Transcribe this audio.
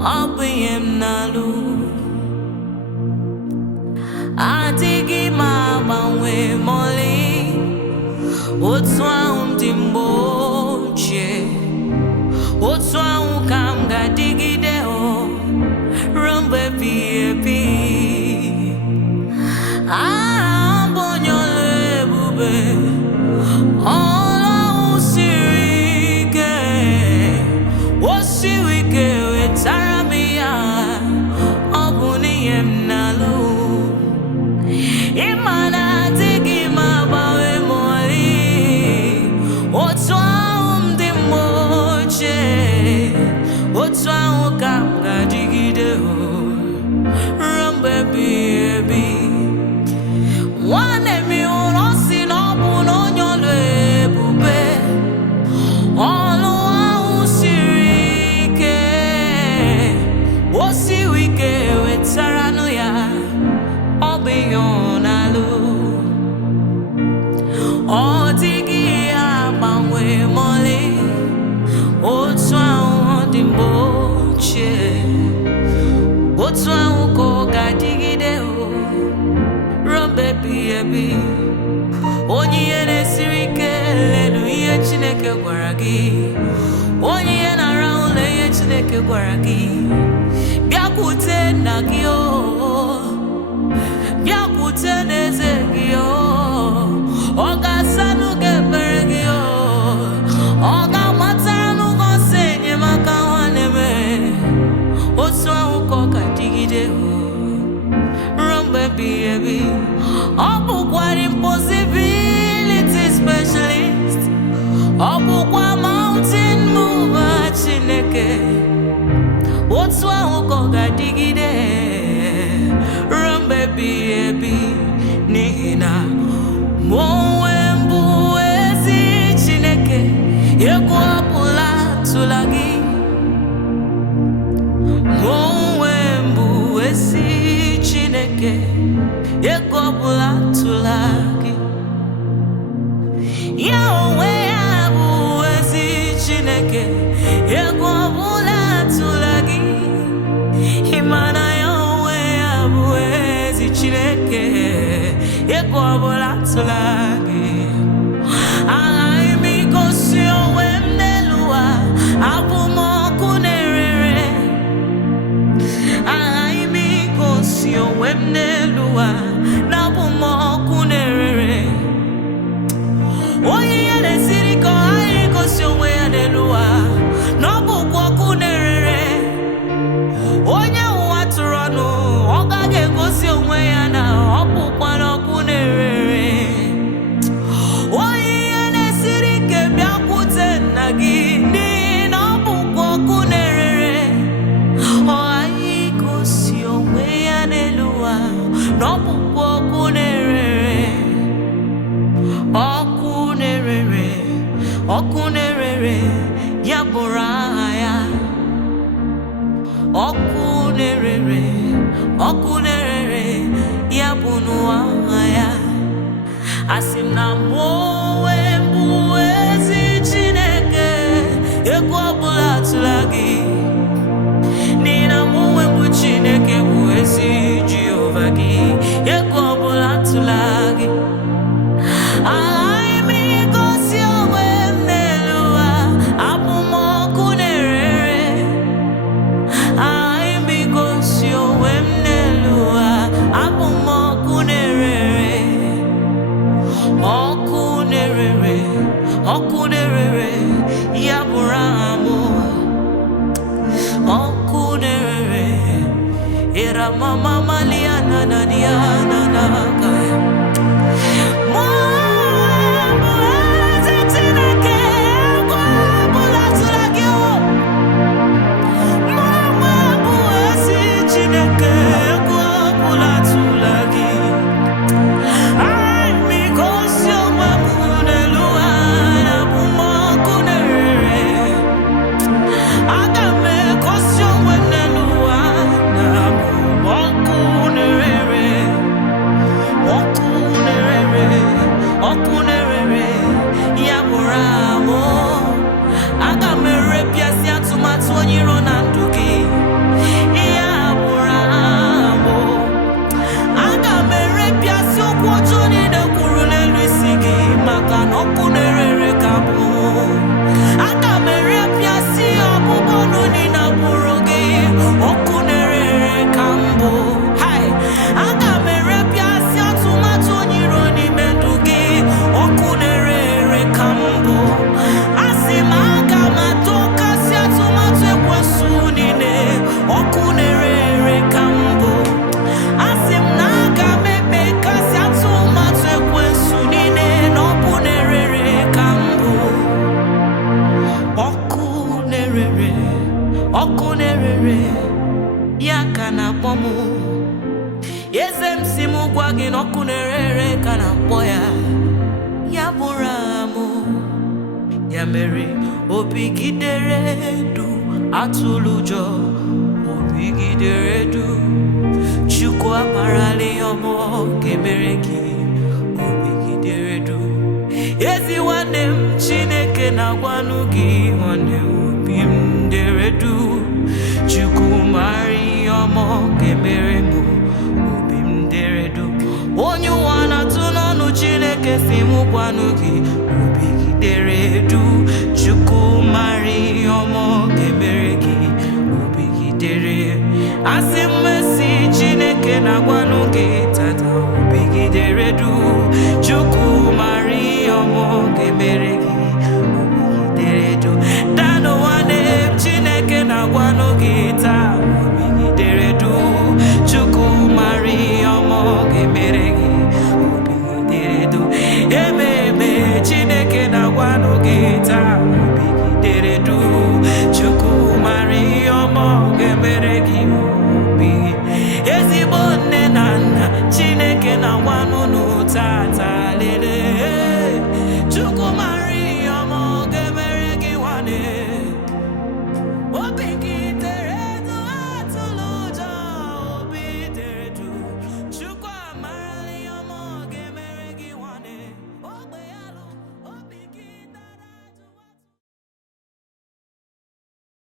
Obiem nalu Atigi ma banwe moli Otwa timboche Otwa kam ga digide o Rumbe piepi Ambonyole bube Ola usirike Osirike wetaramia Obuni nalu Imana tigi ma bawe moli Otwa timboche Otwa kam ga digide o Rumbe piepi One mi urosi no buno nyole bube Olo usirike Osirike wetarano ya Obiyonalu Otigi abanwe mole Otwa odimboche Otwa uko gadigide o Baby, onye yene sirike lelu ihe Chineke gwara gị onye yene ara ule ihe Chineke gwara gị bịakwute nna gị o bịakwute n'eze gị o ọ ga-asanụ gị ekpere gị o ọ ga-amatara n'ụgọzi enyemaka nwanne m otu ahụ ka ọ ga-adịgide o baby Obukwa impossibility specialist Obukwa mountain mover Chineke Otu ahụ ka ọ ga-adịgide baby n'ihi na mụ onwe mbụ ezi Chineke egwu ọbụla tụla gị mụ onwe mbụ ezi Chineke ego ọbụla tụla gị ya onwe ya bụ ezi Chineke ego ọbụla tụla gị ịmana ya onwe ya bụ ezi Chineke ego ọbụla tụla gị aghaghị m igosi onwe m n'elu ụwa abụ m ọkụ na-erere aghaghị m igosi onwe m n'elu ụwa na-abụ m ọkụ na-erere onye ya na-esiri ka ọ ghara igosi onwe ya n'elu ụwa na ọ bụkwa ọkụ na-erere onye ụwa tụrụ ọnụ ọ gaghị egosi onwe ya na ọ bụkwa n'ọkụ na-erere onye ya na-esiri ike bịakwute nna gị n'ihi na ọ bụkwa ọkụ na-erere ọ ghaghị igosi onwe ya n'elu ụwa na ọ bụkwa ọkụ na-erere ọkụ na-erere ọkụ na-erere ya bụrụ aha ya ọkụ na-erere ọkụ na-erere ya bụ n'aha ya asị m na mụ onwe mbụ ezi Chineke ego ọbụla tụla gị n'ihi na mụ onwe mbụ Chineke bụ ezi Jehova gị ego ọbụla tụla gị aghaghị m igosi onwe m n'elu ụwa abụ m ọkụ na-erere aghaghị m igosi onwe m n'elu ụwa abụ m ọkụ na-erere ọkụ na-erere ọkụ na-erere ya bụrụ aha m ọkụ na-erere ịramama malia na na ya na na ka aka na-akpọ m eze m si m gwa gị na ọkụ na-ere ka na-akpọ ya ya bụrụ amụ ya mere obi gidere du atụlụ ụjọ obi gidere du Chukwu amarala ihe ọma ga-emere gị obi gidere du ezi nwanne m Chineke na-agwanụ gị nwanne obi m dere du Chukwu mara ihe ọma ga-emere m obi m dere du onye ụwa na-atụ n'ọnụ Chineke si m gwanụ gị obi gidere du Chukwu mara ihe ọma ga-emere gị obi gidere asị m esi Chineke na-agwanụ gị tata obi gidere du Chukwu mara ihe ọma ga-emere gị obi gidere du danụ nwanne m Chineke na-agwanụ gị taa